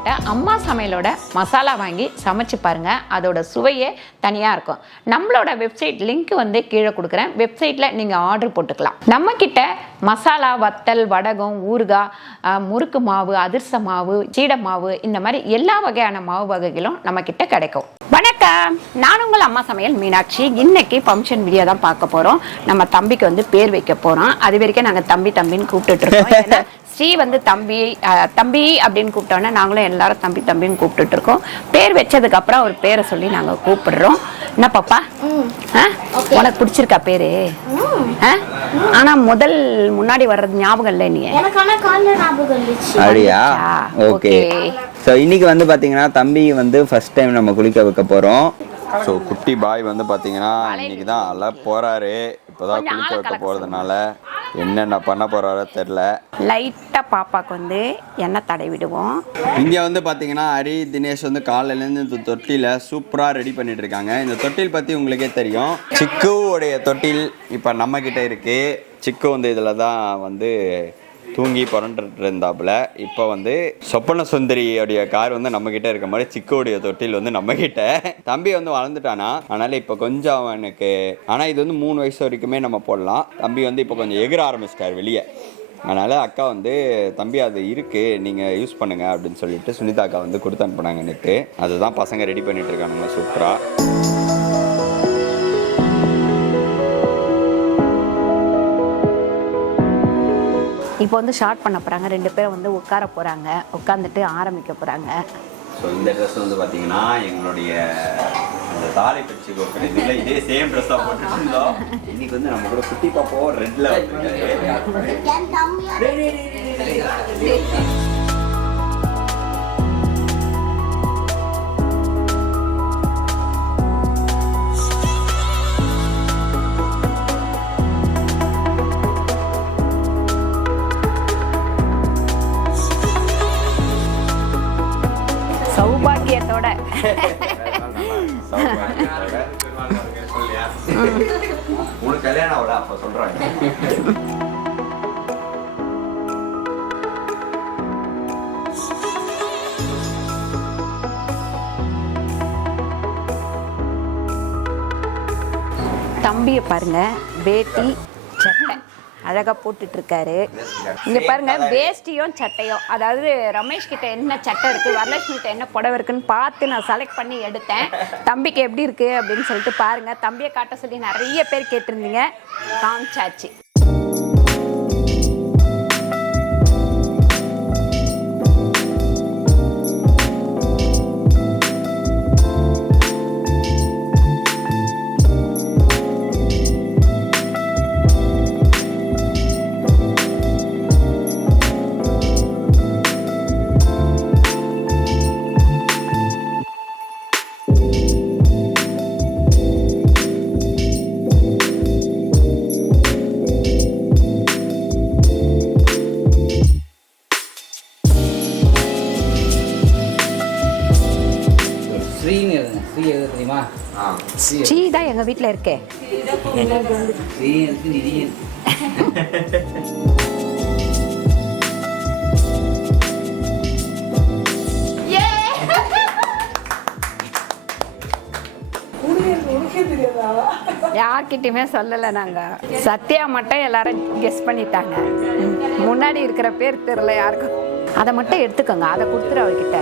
போட்ட அம்மா சமையலோட மசாலா வாங்கி சமைச்சு பாருங்க. அதோட சுவையே தனியாக இருக்கும். நம்மளோட வெப்சைட் லிங்க் வந்து கீழே கொடுக்குறேன். வெப்சைட்டில் நீங்கள் ஆர்டர் போட்டுக்கலாம். நம்ம கிட்ட மசாலா, வத்தல், வடகம், ஊறுகாய், முறுக்கு மாவு, அதிர்ச மாவு, சீடை மாவு, இந்த மாதிரி எல்லா வகையான மாவு வகைகளும் நம்ம கிட்ட கிடைக்கும். வணக்கம், நான் உங்கள் அம்மா சமையல் மீனாட்சி. இன்னைக்கு ஃபங்க்ஷன் வீடியோ தான் பார்க்க போகிறோம். நம்ம தம்பிக்கு வந்து பேர் வைக்க போகிறோம். அது வரைக்கும் நாங்கள் தம்பின்னு கூப்பிட்டுட்டு இருக்கோம். ஏன்னா ஸ்ரீ வந்து தம்பி அப்படின்னு கூப்பிட்டோன்னா நாங்களும் எல்லாரும் தம்பின்னு கூப்பிட்டுட்டு இருக்கோம். பேர் வச்சதுக்கு அப்புறம் ஒரு பேரை சொல்லி நாங்கள் கூப்பிடுறோம். என்ன பாப்பா, உனக்கு பிடிச்சிருக்கா பேரு? ஆனா முன்னாடி வர்றது ஞாபகம் இல்லை. நீ அப்படியா? ஓகே. ஸோ இன்னைக்கு வந்து பார்த்தீங்கன்னா தம்பி வந்து ஃபர்ஸ்ட் டைம் நம்ம குளிக்க வைக்க போகிறோம். ஸோ குட்டி பாய் வந்து பார்த்தீங்கன்னா இன்னைக்கு தான் அழ போகிறாரு. இப்போதான் குளிக்க வைக்க போகிறதுனால என்னென்ன பண்ண போகிறாரோ தெரில. லைட்டாக பாப்பாவுக்கு வந்து எண்ணெய் தடவி விடுவோம். இங்கே வந்து பார்த்தீங்கன்னா ஹரி, தினேஷ் வந்து காலையிலேருந்து இந்த தொட்டியில் சூப்பராக ரெடி பண்ணிட்டு இருக்காங்க. இந்த தொட்டில் பற்றி உங்களுக்கே தெரியும். சிக்குவோடைய தொட்டில் இப்போ நம்மக்கிட்ட இருக்குது. சிக்கு வந்து இதில் தான் வந்து தூங்கி புரண்டுட்டு இருந்தாப்புல. இப்போ வந்து சொப்பன சுந்தரியோடைய கார் வந்து நம்மக்கிட்ட இருக்க மாதிரி சிக்கோடைய தொட்டில் வந்து நம்மக்கிட்ட. தம்பி வந்து வளர்ந்துட்டானா, அதனால் இப்போ கொஞ்சம் அவனுக்கு, ஆனால் இது வந்து 3 வயசு வரைக்குமே நம்ம போடலாம். தம்பி வந்து இப்போ கொஞ்சம் எகிர ஆரம்பிச்சிட்டார் வெளியே. அதனால் அக்கா வந்து தம்பி அது இருக்குது, நீங்கள் யூஸ் பண்ணுங்க அப்படின்னு சொல்லிட்டு சுனிதா அக்கா வந்து கொடுத்து அனுப்புனாங்க எனக்கு. அதுதான் பசங்க ரெடி பண்ணிட்டு இருக்கானுங்க சூப்பராக. இப்போ வந்து ஷார்ட் பண்ண போகிறாங்க. 2 பேரும் வந்து உட்கார போகிறாங்க. உட்காந்துட்டு ஆரம்பிக்க போகிறாங்க. ஸோ இந்த ட்ரெஸ் வந்து பார்த்தீங்கன்னா எங்களுடைய அந்த தாலி பிடிச்சி கொடுக்குறதுல இதே சேம் ட்ரெஸ்ஸாக போட்டுட்டு இருந்தோம். இன்னைக்கு வந்து நம்ம கூட குட்டி பாப்போ ரெட்ல சௌபாகியத்தோட உனக்கு கல்யாணம் ஆகல அப்ப சொல்றாங்க. தம்பியை பாருங்க, வேட்டி சட்டை அழகா போட்டுட்டு இருக்காரு. இங்க பாருங்க, வேஷ்டியும் சட்டையும். அதாவது ரமேஷ் கிட்ட என்ன சட்டை இருக்கு, வரலட்சுமி கிட்ட என்ன புடவை இருக்குன்னு பார்த்து நான் செலக்ட் பண்ணி எடுத்தேன். தம்பிக்கு எப்படி இருக்கு அப்படின்னு சொல்லிட்டு பாருங்க. தம்பியை காட்ட சொல்லி நிறைய பேர் கேட்டிருந்தீங்க, காமிச்சாச்சு. ஸ்ரீ தான் எங்க வீட்டுல இருக்கே. யார்கிட்டயுமே சொல்லல. நாங்க சத்யா மட்டும் எல்லாரும் கெஸ் பண்ணிட்டாங்க. முன்னாடி இருக்கிற பேர் தெரியல யாருக்கும். அதை மட்டும் எடுத்துக்கோங்க, அதை கொடுத்துரு அவர்கிட்ட.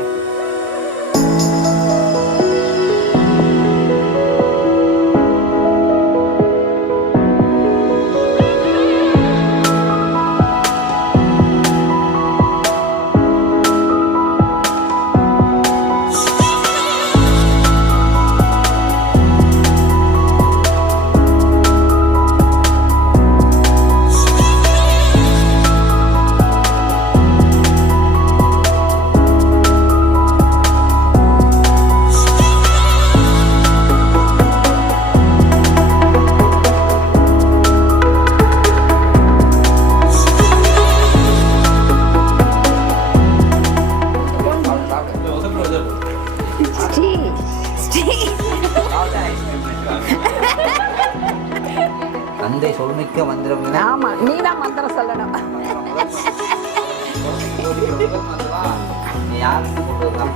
யாருன்னு சொல்றதுதான்.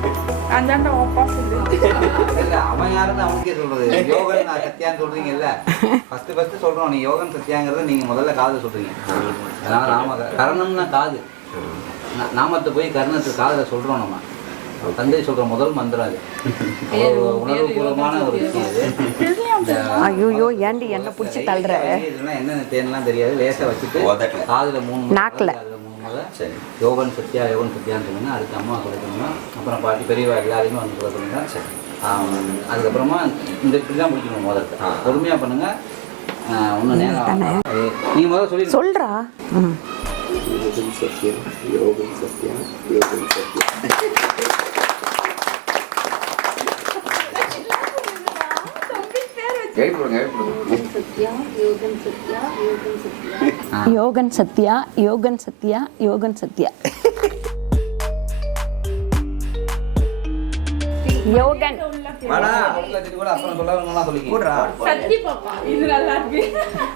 இல்ல, அவன் யாருன்னு அவனுக்கே சொல்றது. யோகன் சத்யான்னு சொல்றீங்கல்ல, ஃபர்ஸ்ட் சொல்றோம். நீ யோகன் சத்யாங்கிறத நீங்க முதல்ல காது சொல்றீங்க. அதனால நாம கரணம்னா காது. நாமத்தை போய் கர்ணத்துக்கு காதுல சொல்றோம். நம்ம தந்தை சொல்ற முதல் மந்திரம் அது. உணர்வுபூர்வமான ஒரு விஷயம் அது. ஐயோ ஏண்டி என்ன பிடிச்சி தள்ளுற? இதெல்லாம் என்னென்ன தேன்லாம் தெரியாது. லேசா வச்சுட்டு காதுல 3 நாக்குல யோகன் சத்யா யோகன் சத்யான்னு சொல்லுங்க. அடுத்து அம்மா சொல்லிக்கணுங்க. அப்புறம் பாட்டி பெரியவா எல்லாரையுமே வந்து சொல்ல சொல்லுங்க. அதுக்கப்புறமா இந்த இப்படிதான் பிடிக்கணும். முதல்ல பொறுமையா பண்ணுங்க. ஒன்றும் நேரம் நீங்க முதல்ல சொல்லி சொல்றா. யோகன் சத்யா யோகன் சத்யா யோகன் சத்யா. யோகன் சத்யா யோகன் சத்யா யோகன் சத்யா. யோகன் கூட அப்புறம் சொல்லணும்னா சொல்லிக்க.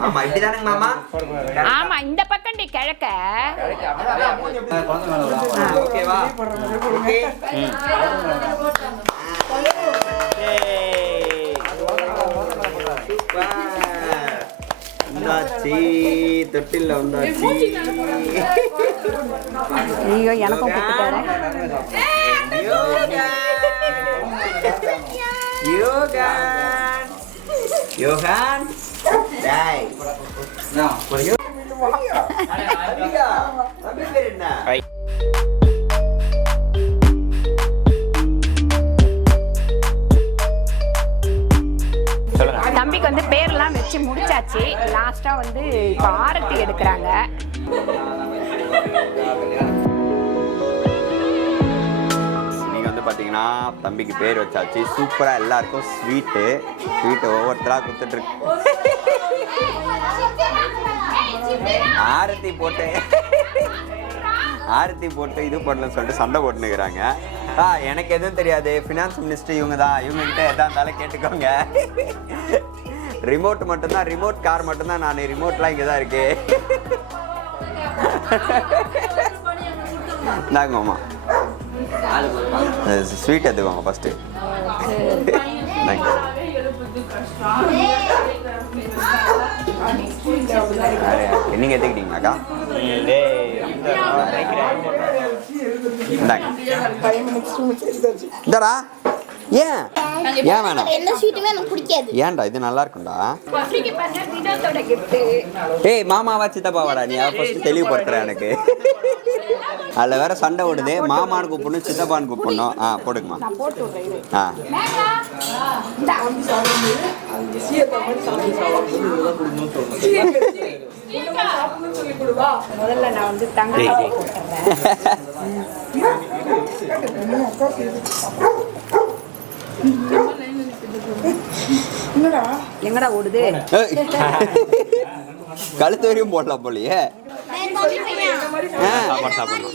ஆமா இப்படிதானங்க மாமா. ஆமா இந்த பக்கம் கிழக்க. ஓகேவா? ஓகே. தொட்டில் வந்தாச்சு. ஐயோ எனக்கும் கூப்பிட்டாரு. யோகன் யோகன் டேய் தம்பிக்கு வந்து பேர்லாம் வச்சு முடிச்சாச்சு. லாஸ்டா வந்து இப்போ ஆரத்தி எடுக்கிறாங்க. நீங்க வந்து பாத்தீங்கன்னா தம்பிக்கு பேர் வச்சாச்சு. சூப்பரா எல்லாருக்கும் ஸ்வீட்டு ஒவ்வொருத்தரா கொடுத்துட்டு இருக்கு. ஆரத்தி போட்டு இது பண்ணலன்னு சொல்லிட்டு சண்டை போட்டுனுக்குறாங்க. எனக்கு எதுவும் தெரியாது. ஃபினான்ஸ் மினிஸ்டர் இவங்க தான். இவங்க கிட்ட எதா இருந்தாலும் கேட்டுக்கோங்க. ரிமோட் மட்டும்தான், ரிமோட் கார் மட்டும்தான். நான் ரிமோட்லாம் இங்கே தான் இருக்கு. நாங்க மாமா ஸ்வீட் எடுத்துக்கோங்க ஃபர்ஸ்ட். நீங்க எடுத்துக்கிட்டீங்களாக்கா? இந்தாடா. ஏன் வேணாம்? ஏன்டா இது நல்லா இருக்கும்டா. ஏய் மாமாவா சித்தப்பாவாடா? நீ ஃபர்ஸ்ட் தெளிவுபடுத்துற எனக்கு. அதில் வேற சண்டை ஓடுது. மாமான்னு கூப்பிடணும், சித்தப்பான்னு கூப்பிடணும். போடுங்கம்மா. முதல்ல நான் வந்து தங்க எங்கடா ஓடுது? கழுத்து வரையும் போடலாம் போலியே. சாப்பிட்டு